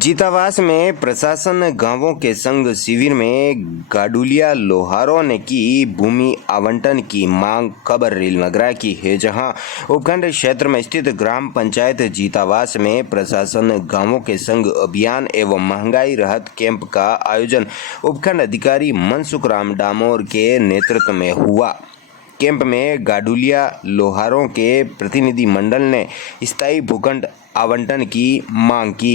जीतावास में प्रशासन गांवों के संग शिविर में गाडुलिया लोहारों ने की भूमि आवंटन की मांग। खबर रेलनगरा की है, जहां उपखंड क्षेत्र में स्थित ग्राम पंचायत जीतावास में प्रशासन गांवों के संग अभियान एवं महंगाई राहत कैंप का आयोजन उपखंड अधिकारी मनसुख राम डामोर के नेतृत्व में हुआ। कैंप में गाडुलिया लोहारों के प्रतिनिधि मंडल ने स्थायी भूखंड आवंटन की मांग की।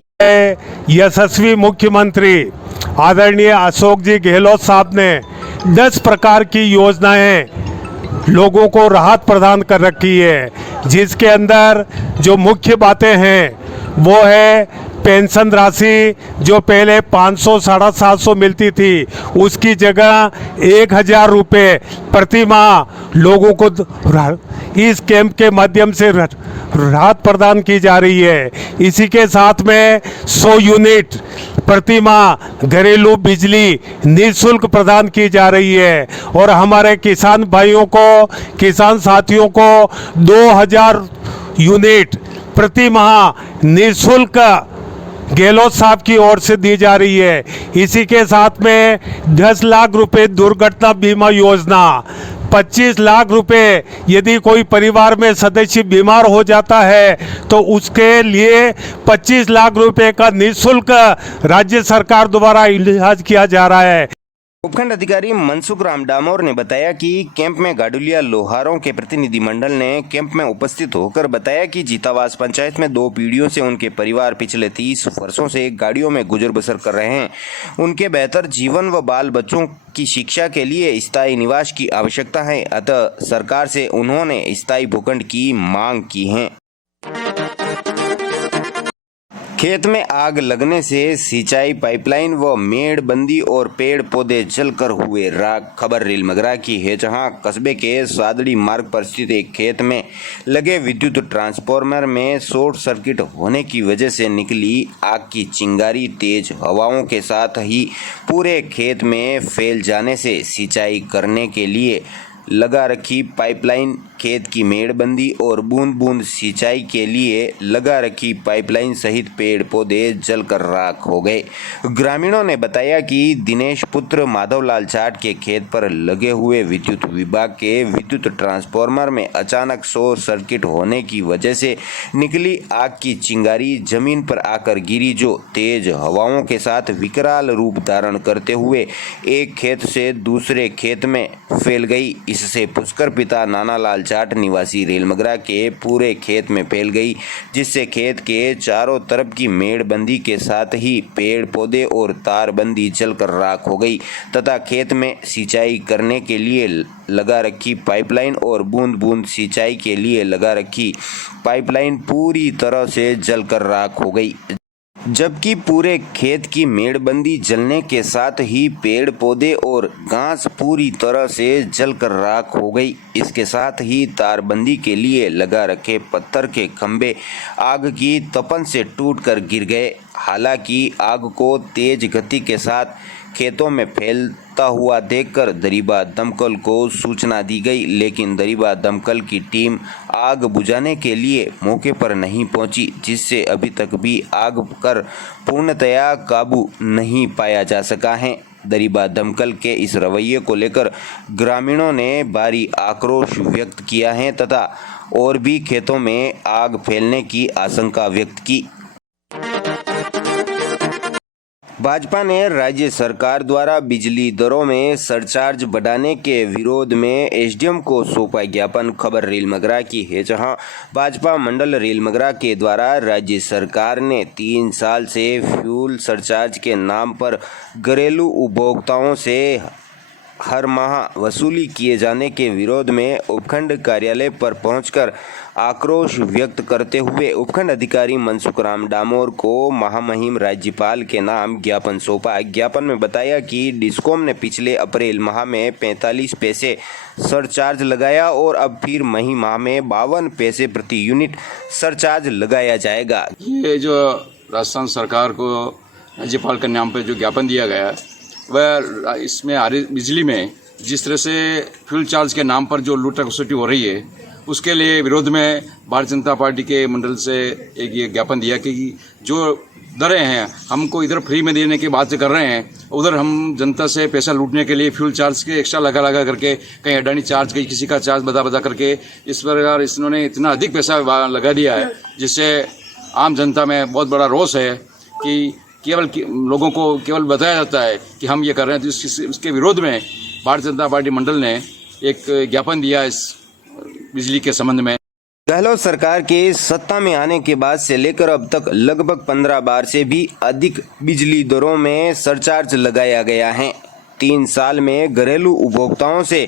यशस्वी मुख्यमंत्री आदरणीय अशोक जी गहलोत साहब ने 10 प्रकार की योजनाएं लोगों को राहत प्रदान कर रखी है, जिसके अंदर जो मुख्य बातें हैं वो है पेंशन राशि जो पहले 500 750 मिलती थी, उसकी जगह 1000 रुपये प्रति माह लोगों को इस कैंप के माध्यम से राहत प्रदान की जा रही है। इसी के साथ में 100 यूनिट प्रति माह घरेलू बिजली निःशुल्क प्रदान की जा रही है और हमारे किसान भाइयों को, किसान साथियों को 2000 यूनिट प्रति माह निःशुल्क गहलोत साहब की ओर से दी जा रही है। इसी के साथ में 10 लाख रुपए दुर्घटना बीमा योजना, 25 लाख रुपए यदि कोई परिवार में सदस्य बीमार हो जाता है तो उसके लिए 25 लाख रुपए का निःशुल्क राज्य सरकार द्वारा इलाज किया जा रहा है। उपखंड अधिकारी मनसुख राम डामोर ने बताया कि कैंप में गाडुलिया लोहारों के प्रतिनिधि मंडल ने कैंप में उपस्थित होकर बताया कि जीतावास पंचायत में 2 पीढ़ियों से उनके परिवार पिछले 30 वर्षों से गाड़ियों में गुजर बसर कर रहे हैं। उनके बेहतर जीवन व बाल बच्चों की शिक्षा के लिए स्थायी निवास की आवश्यकता है, अतः सरकार से उन्होंने स्थायी भूखंड की मांग की है। खेत में आग लगने से सिंचाई पाइपलाइन व मेड़बंदी और पेड़ पौधे जलकर हुए राख। खबर रेलनगरा की है, जहां कस्बे के सादड़ी मार्ग पर स्थित एक खेत में लगे विद्युत ट्रांसफार्मर में शॉर्ट सर्किट होने की वजह से निकली आग की चिंगारी तेज हवाओं के साथ ही पूरे खेत में फैल जाने से सिंचाई करने के लिए लगा रखी पाइपलाइन, खेत की मेड़बंदी और बूंद बूंद सिंचाई के लिए लगा रखी पाइपलाइन सहित पेड़ पौधे जलकर राख हो गए। ग्रामीणों ने बताया कि दिनेश पुत्र माधवलाल जाट के खेत पर लगे हुए विद्युत विभाग के विद्युत ट्रांसफार्मर में अचानक शॉर्ट सर्किट होने की वजह से निकली आग की चिंगारी जमीन पर आकर गिरी, जो तेज हवाओं के साथ विकराल रूप धारण करते हुए एक खेत से दूसरे खेत में फैल गई। इससे पुष्कर पिता नानालाल जाट निवासी रेलनगरा के पूरे खेत में फैल गई, जिससे खेत के चारों तरफ की मेड़बंदी के साथ ही पेड़ पौधे और तारबंदी जलकर राख हो गई तथा खेत में सिंचाई करने के लिए लगा रखी पाइपलाइन और बूंद बूंद सिंचाई के लिए लगा रखी पाइपलाइन पूरी तरह से जलकर राख हो गई, जबकि पूरे खेत की मेड़बंदी जलने के साथ ही पेड़ पौधे और घास पूरी तरह से जलकर राख हो गई। इसके साथ ही तारबंदी के लिए लगा रखे पत्थर के खंभे आग की तपन से टूटकर गिर गए। हालांकि आग को तेज गति के साथ खेतों में फैलता हुआ देखकर दरिबा दमकल को सूचना दी गई, लेकिन दरिबा दमकल की टीम आग बुझाने के लिए मौके पर नहीं पहुंची, जिससे अभी तक भी आग पर पूर्णतया काबू नहीं पाया जा सका है। दरिबा दमकल के इस रवैये को लेकर ग्रामीणों ने भारी आक्रोश व्यक्त किया है तथा और भी खेतों में आग फैलने की आशंका व्यक्त की। भाजपा ने राज्य सरकार द्वारा बिजली दरों में सरचार्ज बढ़ाने के विरोध में एसडीएम को सौंपा ज्ञापन। खबर रेलनगरा की है, जहां भाजपा मंडल रेलनगरा के द्वारा राज्य सरकार ने 3 साल से फ्यूल सरचार्ज के नाम पर घरेलू उपभोक्ताओं से हर माह वसूली किए जाने के विरोध में उपखंड कार्यालय पर पहुंचकर आक्रोश व्यक्त करते हुए उपखंड अधिकारी मनसुख राम डामोर को महामहिम राज्यपाल के नाम ज्ञापन सौंपा। ज्ञापन में बताया कि डिस्कॉम ने पिछले अप्रैल माह में 45 पैसे सरचार्ज लगाया और अब फिर मई माह में 52 पैसे प्रति यूनिट सरचार्ज लगाया जाएगा। ये जो राजस्थान सरकार को राज्यपाल के नाम पर जो ज्ञापन दिया गया वह इसमें बिजली में जिस तरह से फ्यूल चार्ज के नाम पर जो लूट खसोटी हो रही है उसके लिए विरोध में भारतीय जनता पार्टी के मंडल से एक ये ज्ञापन दिया कि जो दरें हैं हमको इधर फ्री में देने की बात कर रहे हैं, उधर हम जनता से पैसा लूटने के लिए फ्यूल चार्ज के एक्स्ट्रा लगा करके, कहीं अडानी चार्ज, कहीं किसी का चार्ज बता करके, इस प्रकार इन्होंने इतना अधिक पैसा लगा दिया है, जिससे आम जनता में बहुत बड़ा रोष है कि केवल लोगों को केवल बताया जाता है कि हम ये कर रहे हैं। तो इसके विरोध में भारतीय जनता पार्टी मंडल ने एक ज्ञापन दिया इस बिजली के संबंध में। गहलोत सरकार के सत्ता में आने के बाद से लेकर अब तक लगभग 15 बार से भी अधिक बिजली दरों में सरचार्ज लगाया गया है। 3 साल में घरेलू उपभोक्ताओं से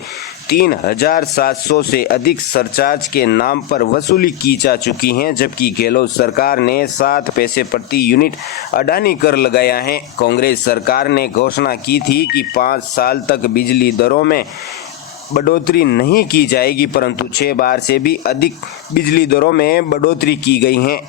3,700 से अधिक सरचार्ज के नाम पर वसूली की जा चुकी है, जबकि गहलोत सरकार ने 7 पैसे प्रति यूनिट अडानी कर लगाया है। कांग्रेस सरकार ने घोषणा की थी कि 5 साल तक बिजली दरों में बढ़ोतरी नहीं की जाएगी, परंतु 6 बार से भी अधिक बिजली दरों में बढ़ोतरी की गई है।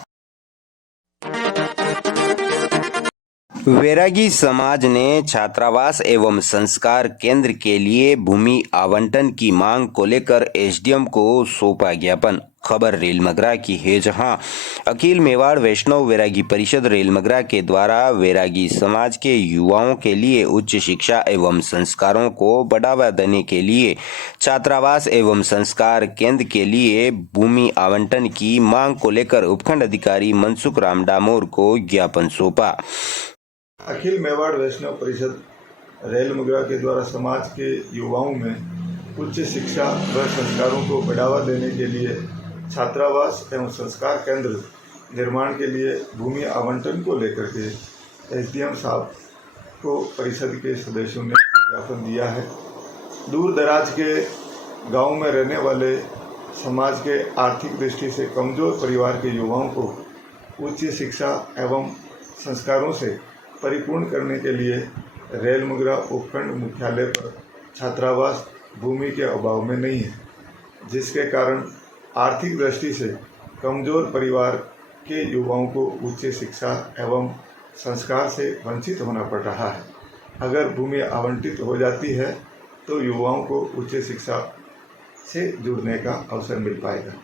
वैरागी समाज ने छात्रावास एवं संस्कार केंद्र के लिए भूमि आवंटन की मांग को लेकर एसडीएम को सौंपा ज्ञापन। खबर रेलमगरा की है, जहां अखिल मेवाड़ वैष्णव वैरागी परिषद रेलमगरा के द्वारा वैरागी समाज के युवाओं के लिए उच्च शिक्षा एवं संस्कारों को बढ़ावा देने के लिए छात्रावास एवं संस्कार केंद्र के लिए भूमि आवंटन की मांग को लेकर उपखंड अधिकारी मनसुख राम डामोर को ज्ञापन सौंपा। अखिल मेवाड़ वैष्णव परिषद रेलमगरा के द्वारा समाज के युवाओं में उच्च शिक्षा व संस्कारों को बढ़ावा देने के लिए छात्रावास एवं संस्कार केंद्र निर्माण के लिए भूमि आवंटन को लेकर के एसडीएम साहब को परिषद के सदस्यों ने ज्ञापन दिया है। दूर दराज के गांव में रहने वाले समाज के आर्थिक दृष्टि से कमजोर परिवार के युवाओं को उच्च शिक्षा एवं संस्कारों से परिपूर्ण करने के लिए रेलमगरा उपखंड मुख्यालय पर छात्रावास भूमि के अभाव में नहीं है, जिसके कारण आर्थिक दृष्टि से कमजोर परिवार के युवाओं को उच्च शिक्षा एवं संस्कार से वंचित होना पड़ रहा है। अगर भूमि आवंटित हो जाती है तो युवाओं को उच्च शिक्षा से जुड़ने का अवसर मिल पाएगा।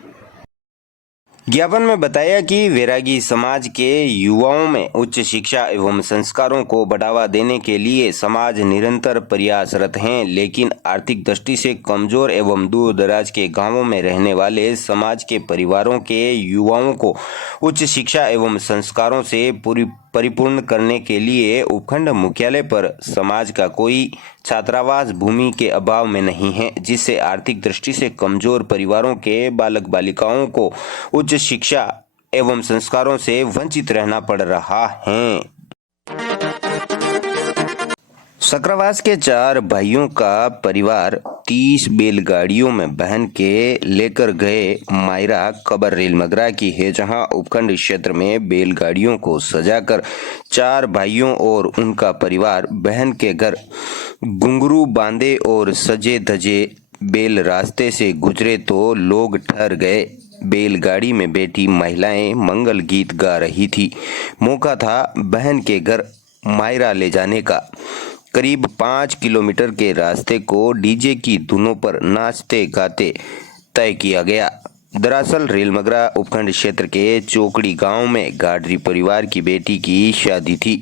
ज्ञापन में बताया कि वैरागी समाज के युवाओं में उच्च शिक्षा एवं संस्कारों को बढ़ावा देने के लिए समाज निरंतर प्रयासरत हैं, लेकिन आर्थिक दृष्टि से कमजोर एवं दूर दराज के गांवों में रहने वाले समाज के परिवारों के युवाओं को उच्च शिक्षा एवं संस्कारों से परिपूर्ण करने के लिए उपखंड मुख्यालय पर समाज का कोई छात्रावास भूमि के अभाव में नहीं है, जिससे आर्थिक दृष्टि से कमजोर परिवारों के बालक बालिकाओं को उच्च शिक्षा एवं संस्कारों से वंचित रहना पड़ रहा है। सकरावास के 4 भाइयों का परिवार 30 बैलगाड़ियों में बहन के लेकर गए मायरा खबर रेलमगरा की है, जहां उपखंड क्षेत्र में बैलगाड़ियों को सजाकर 4 भाइयों और उनका परिवार बहन के घर घुंघरू बांधे और सजे धजे बैल रास्ते से गुजरे तो लोग ठहर गए। बैलगाड़ी में बैठी महिलाएं मंगल गीत गा रही थी। मौका था बहन के घर मायरा ले जाने का। करीब 5 किलोमीटर के रास्ते को डीजे की धुनों पर नाचते गाते तय किया गया। दरअसल रेलमगरा उपखंड क्षेत्र के चौकड़ी गांव में गाडरी परिवार की बेटी की शादी थी।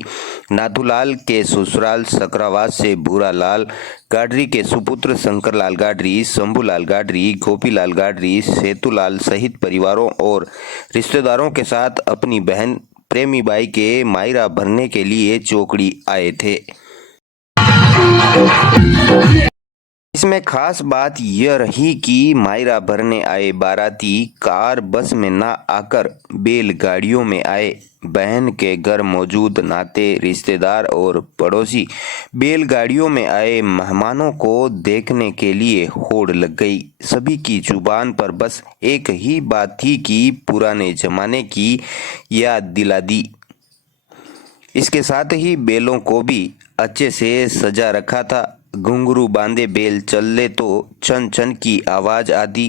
नाथूलाल के ससुराल सकरावास से भूरालाल गाडरी के सुपुत्र शंकरलाल गाडरी, शंभूलाल गाडरी, गोपीलाल गाडरी, सेतुलाल सहित परिवारों और रिश्तेदारों के साथ अपनी बहन प्रेमीबाई के मायरा भरने के लिए चौकड़ी आए थे। इसमें खास बात यह रही कि मायरा भरने आए बाराती कार बस में न आकर बैलगाड़ियों में आए। बहन के घर मौजूद नाते रिश्तेदार और पड़ोसी बैलगाड़ियों में आए मेहमानों को देखने के लिए होड़ लग गई। सभी की जुबान पर बस एक ही बात थी कि पुराने जमाने की याद दिला दी। इसके साथ ही बैलों को भी अच्छे से सजा रखा था। घुंघरू बांधे बैल चले तो छन छन की आवाज आती।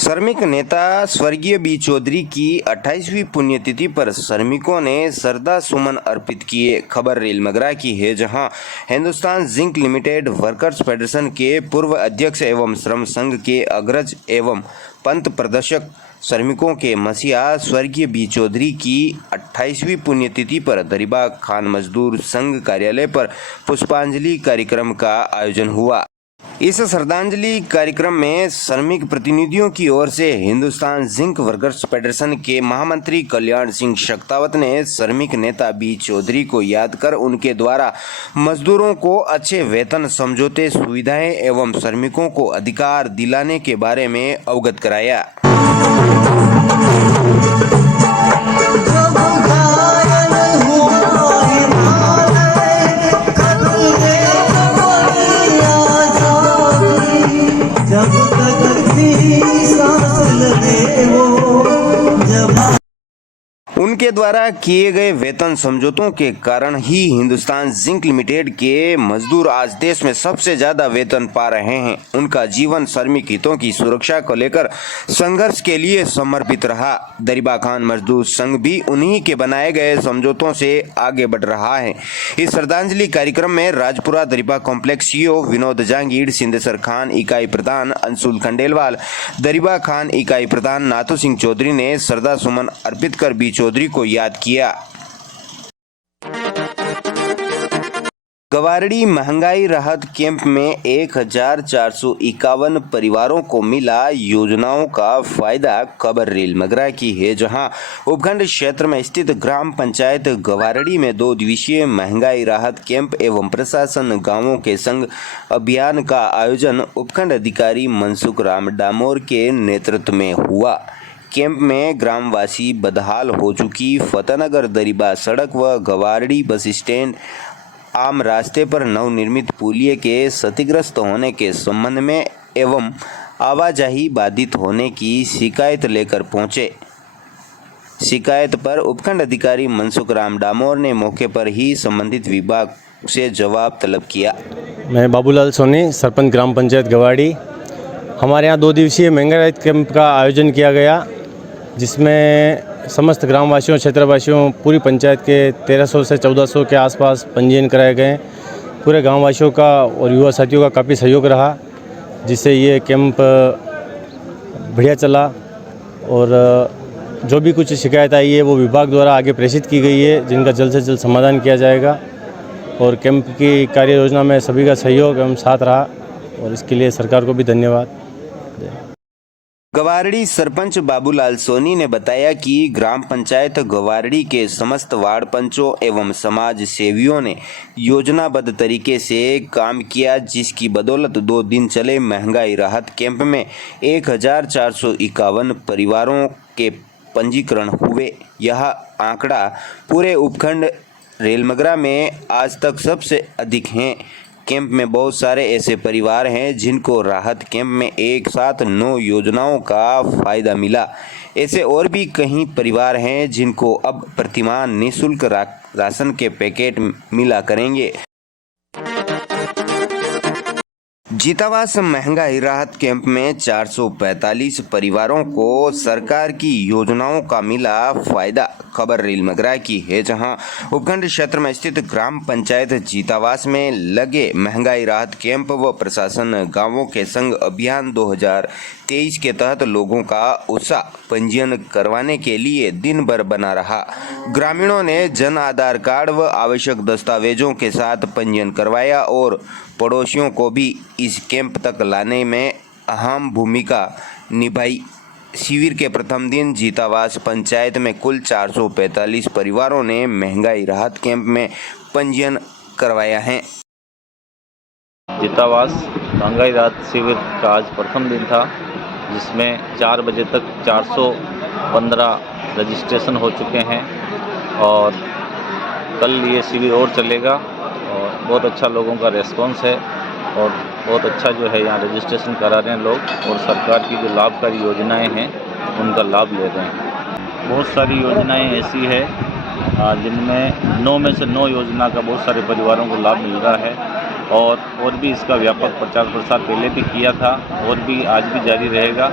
श्रमिक नेता स्वर्गीय बी चौधरी की 28वीं पुण्यतिथि पर श्रमिकों ने श्रद्धा सुमन अर्पित किए। खबर रेलमगरा की है, जहां Hindustan zinc limited workers federation के पूर्व अध्यक्ष एवं श्रम संघ के अग्रज एवं पंथ प्रदर्शक श्रमिकों के मसीहा स्वर्गीय बी चौधरी की 28वीं पुण्यतिथि पर दरिबा खान मजदूर संघ कार्यालय पर पुष्पांजलि कार्यक्रम का आयोजन हुआ। इस श्रद्धांजलि कार्यक्रम में श्रमिक प्रतिनिधियों की ओर से हिंदुस्तान जिंक वर्कर्स फेडरेशन के महामंत्री कल्याण सिंह शक्तावत ने श्रमिक नेता बी चौधरी को याद कर उनके द्वारा मजदूरों को अच्छे वेतन, समझौते, सुविधाएं एवं श्रमिकों को अधिकार दिलाने के बारे में अवगत कराया। उनके द्वारा किए गए वेतन समझौतों के कारण ही हिंदुस्तान जिंक लिमिटेड के मजदूर आज देश में सबसे ज्यादा वेतन पा रहे हैं। उनका जीवन श्रमिक हितों की सुरक्षा को लेकर संघर्ष के लिए समर्पित रहा। दरिबा खान मजदूर संघ भी उन्हीं के बनाए गए समझौतों से आगे बढ़ रहा है। इस श्रद्धांजलि कार्यक्रम में राजपुरा दरिबा कॉम्प्लेक्स सीईओ विनोद जहांगीर, सिंदेसर खान इकाई प्रधान अंशुल खंडेलवाल, दरिबा खान इकाई प्रधान नाथू सिंह चौधरी ने श्रद्धा सुमन अर्पित कर बी चौधरी को याद किया। गवारडी महंगाई राहत कैंप में 1451 परिवारों को मिला योजनाओं का फायदा। खबर रेलमगरा की है, जहां उपखंड क्षेत्र में स्थित ग्राम पंचायत गवारडी में 2 दिवसीय महंगाई राहत कैंप एवं प्रशासन गांवों के संग अभियान का आयोजन उपखंड अधिकारी मनसुख राम डामोर के नेतृत्व में हुआ। कैंप में ग्रामवासी बदहाल हो चुकी फतेहनगर दरिबा सड़क व गवारडी बस स्टैंड आम रास्ते पर नवनिर्मित पुलिये के क्षतिग्रस्त होने के संबंध में एवं आवाजाही बाधित होने की शिकायत लेकर पहुंचे। शिकायत पर उपखंड अधिकारी मनसुख राम डामोर ने मौके पर ही संबंधित विभाग से जवाब तलब किया। मैं बाबूलाल सोनी, सरपंच ग्राम पंचायत गवाड़ी। हमारे यहाँ 2 दिवसीय महंगाई राहत कैंप का आयोजन किया गया, जिसमें समस्त ग्रामवासियों, क्षेत्रवासियों, पूरी पंचायत के 1300 से 1400 के आसपास पंजीयन कराए गए। पूरे गांववासियों का और युवा साथियों का काफ़ी सहयोग रहा, जिससे ये कैंप बढ़िया चला। और जो भी कुछ शिकायत आई है वो विभाग द्वारा आगे प्रेषित की गई है, जिनका जल्द से जल्द समाधान किया जाएगा। और कैंप की कार्य योजना में सभी का सहयोग एवं साथ रहा, और इसके लिए सरकार को भी धन्यवाद। गवारडी सरपंच बाबूलाल सोनी ने बताया कि ग्राम पंचायत गवारडी के समस्त वार्ड पंचों एवं समाज सेवियों ने योजनाबद्ध तरीके से काम किया, जिसकी बदौलत 2 दिन चले महंगाई राहत कैंप में 1451 परिवारों के पंजीकरण हुए। यह आंकड़ा पूरे उपखंड रेलमगरा में आज तक सबसे अधिक है। कैंप में बहुत सारे ऐसे परिवार हैं जिनको राहत कैंप में एक साथ 9 योजनाओं का फायदा मिला। ऐसे और भी कई परिवार हैं जिनको अब प्रतिमाह निःशुल्क राशन के पैकेट मिला करेंगे। जीतावास महंगाई राहत कैंप में 445 परिवारों को सरकार की योजनाओं का मिला फायदा। खबर रेलमगरा की है, जहां उपखंड क्षेत्र में स्थित ग्राम पंचायत जीतावास में लगे महंगाई राहत कैंप व प्रशासन गांवों के संग अभियान 2023 के तहत लोगों का उत्साह पंजीयन करवाने के लिए दिन भर बना रहा। ग्रामीणों ने जन आधार कार्ड व आवश्यक दस्तावेजों के साथ पंजीयन करवाया और पड़ोसियों को भी इस कैंप तक लाने में अहम भूमिका निभाई। शिविर के प्रथम दिन जीतावास पंचायत में कुल 445 परिवारों ने महंगाई राहत कैंप में पंजीयन करवाया है। जीतावास महंगाई राहत शिविर का आज प्रथम दिन था, जिसमें 4 बजे तक 415 रजिस्ट्रेशन हो चुके हैं और कल ये शिविर और चलेगा। और बहुत अच्छा लोगों का रेस्पॉन्स है और बहुत अच्छा जो है यहाँ रजिस्ट्रेशन करा रहे हैं लोग, और सरकार की जो लाभकारी योजनाएं हैं उनका लाभ ले रहे हैं। बहुत सारी योजनाएं ऐसी है जिनमें 9 में से 9 योजना का बहुत सारे परिवारों को लाभ मिल रहा है। और भी इसका व्यापक प्रचार प्रसार पहले भी किया था और भी आज भी जारी रहेगा।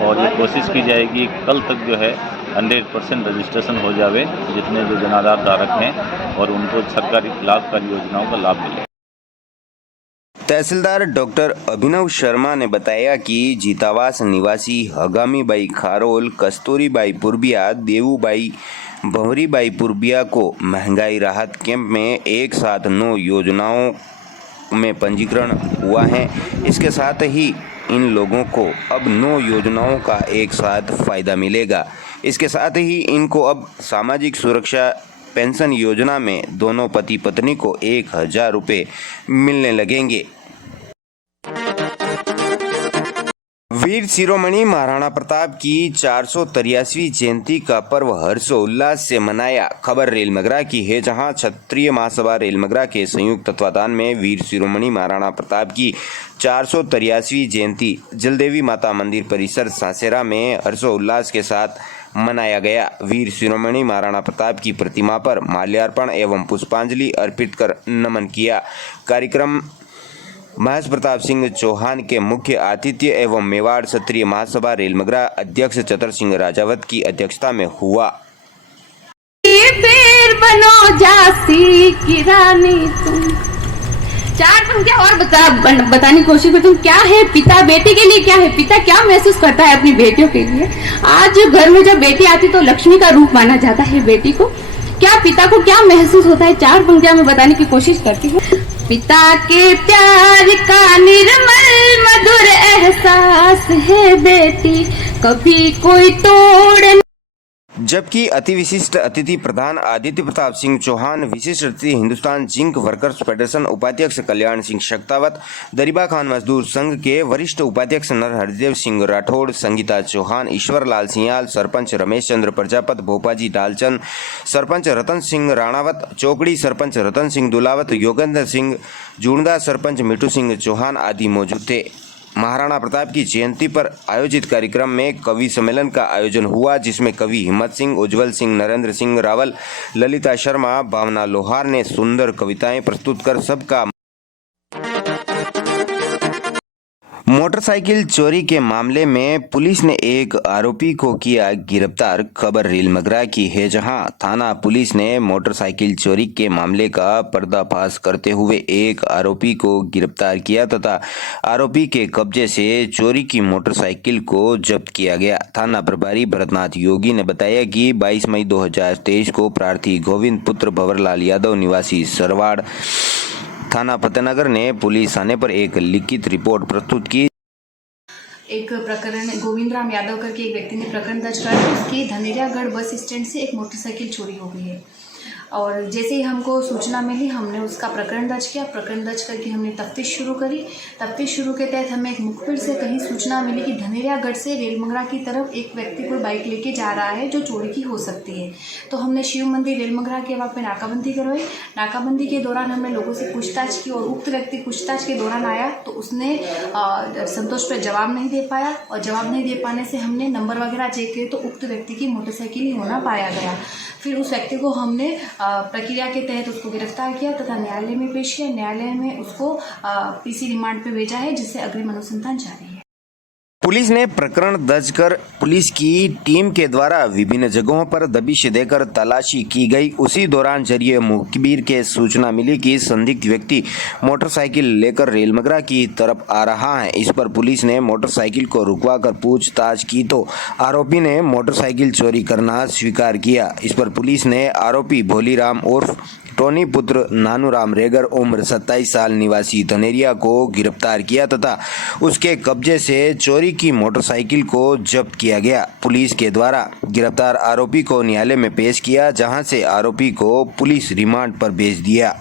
और ये कोशिश की जाएगी कल तक जो है 100% रजिस्ट्रेशन हो जावे जितने जो जनाधार धारक हैं और उनको सरकारी लाभकारी योजनाओं का लाभ मिले। तहसीलदार डॉक्टर अभिनव शर्मा ने बताया कि जीतावास निवासी हगामीबाई खारोल, कस्तूरीबाई पुरबिया, देवूबाई भंवरीबाई पुरबिया को महंगाई राहत कैंप में एक साथ 9 योजनाओं में पंजीकरण हुआ है। इसके साथ ही इन लोगों को अब 9 योजनाओं का एक साथ फायदा मिलेगा। इसके साथ ही इनको अब सामाजिक सुरक्षा पेंशन योजना में दोनों पति पत्नी को 1000 रुपये मिलने लगेंगे। वीर शिरोमणि महाराणा प्रताप की 483वीं जयंती का पर्व हर्षोल्लास से मनाया। खबर रेलमगरा की है, जहां क्षत्रिय महासभा रेलमगरा के संयुक्त तत्वाधान में वीर शिरोमणि महाराणा प्रताप की 483वीं जयंती जलदेवी माता मंदिर परिसर सासेरा में हर्षोल्लास के साथ मनाया गया। वीर शिरोमणि महाराणा प्रताप की प्रतिमा पर माल्यार्पण एवं पुष्पांजलि अर्पित कर नमन किया। कार्यक्रम महेश प्रताप सिंह चौहान के मुख्य आतिथ्य एवं मेवाड़ क्षत्रिय महासभा रेलमगरा अध्यक्ष चतर सिंह राजावत की अध्यक्षता में हुआ। फिर बनो जासी की रानी तुम। 4 पंक्तियां और बताने की कोशिश करती हूँ। क्या है पिता बेटे के लिए, क्या है पिता, क्या महसूस करता है अपनी बेटियों के लिए। आज घर में जब बेटी आती तो लक्ष्मी का रूप माना जाता है बेटी को। क्या पिता को क्या महसूस होता है, 4 पंक्तियां में बताने की कोशिश करती हूँ। पिता के प्यार का निर्मल मधुर एहसास है बेटी, कभी कोई तोड़। जबकि अति विशिष्ट अतिथि प्रधान आदित्य प्रताप सिंह चौहान, विशिष्ट अतिथि हिंदुस्तान जिंक वर्कर्स फेडरेशन उपाध्यक्ष कल्याण सिंह शक्तावत, दरिबा खान मजदूर संघ के वरिष्ठ उपाध्यक्ष नरहरिदेव सिंह राठौड़, संगीता चौहान, ईश्वरलाल सिंहाल, सरपंच रमेश चंद्र प्रजापत, भोपाजी डालचंद, सरपंच रतन सिंह राणावत, चौकड़ी सरपंच रतन सिंह दुलावत, योगेंद्र सिंह जुड़दा, सरपंच मिठू सिंह चौहान आदि मौजूद थे। महाराणा प्रताप की जयंती पर आयोजित कार्यक्रम में कवि सम्मेलन का आयोजन हुआ, जिसमें कवि हिम्मत सिंह, उज्जवल सिंह, नरेंद्र सिंह रावल, ललिता शर्मा, भावना लोहार ने सुंदर कविताएं प्रस्तुत कर सबका। मोटरसाइकिल चोरी के मामले में पुलिस ने एक आरोपी को किया गिरफ्तार। खबर रेलमगरा की है, जहां थाना पुलिस ने मोटरसाइकिल चोरी के मामले का पर्दाफाश करते हुए एक आरोपी को गिरफ्तार किया तथा आरोपी के कब्जे से चोरी की मोटरसाइकिल को जब्त किया गया। थाना प्रभारी भरतनाथ योगी ने बताया कि 22 मई 2023 को प्रार्थी गोविंद पुत्र भंवरलाल यादव निवासी सरवाड़ थाना फतेहनगर ने पुलिस थाने पर एक लिखित रिपोर्ट प्रस्तुत की। एक प्रकरण गोविंद राम यादव करके एक व्यक्ति ने प्रकरण दर्ज कर उसके धनेरियागढ़ बस स्टैंड से एक मोटरसाइकिल चोरी हो गई है और जैसे ही हमको सूचना मिली हमने उसका प्रकरण दर्ज किया। प्रकरण दर्ज करके हमने तफ्तीश शुरू करी। तफ्तीश शुरू के तहत हमें एक मुखबिर से कहीं सूचना मिली कि धनेरियागढ़ से रेलमगरा की तरफ एक व्यक्ति कोई बाइक लेके जा रहा है जो चोरी की हो सकती है। तो हमने शिव मंदिर रेलमगरा के वहाँ पे नाकाबंदी करवाई। नाकाबंदी के दौरान हमने लोगों से पूछताछ की और उक्त व्यक्ति पूछताछ के दौरान आया तो उसने संतोष पर जवाब नहीं दे पाया और जवाब नहीं दे पाने से हमने नंबर वगैरह चेक किए तो उक्त व्यक्ति की मोटरसाइकिल ही होना पाया गया। फिर उस व्यक्ति को हमने प्रक्रिया के तहत उसको गिरफ्तार किया तथा न्यायालय में पेश किया। न्यायालय में उसको पीसी रिमांड पे भेजा है, जिससे अग्रिम अनुसंधान जारी है। पुलिस ने प्रकरण दर्ज कर पुलिस की टीम के द्वारा विभिन्न जगहों पर दबिश देकर तलाशी की गई। उसी दौरान जरिए मुखबिर के सूचना मिली कि संदिग्ध व्यक्ति मोटरसाइकिल लेकर रेलमगरा की तरफ आ रहा है। इस पर पुलिस ने मोटरसाइकिल को रुकवाकर पूछताछ की तो आरोपी ने मोटरसाइकिल चोरी करना स्वीकार किया। इस पर पुलिस ने आरोपी भोलीराम उर्फ टोनी पुत्र नानूराम रेगर उम्र 27 साल निवासी धनेरिया को गिरफ्तार किया तथा उसके कब्जे से चोरी की मोटरसाइकिल को जब्त किया गया। पुलिस के द्वारा गिरफ्तार आरोपी को न्यायालय में पेश किया, जहां से आरोपी को पुलिस रिमांड पर भेज दिया।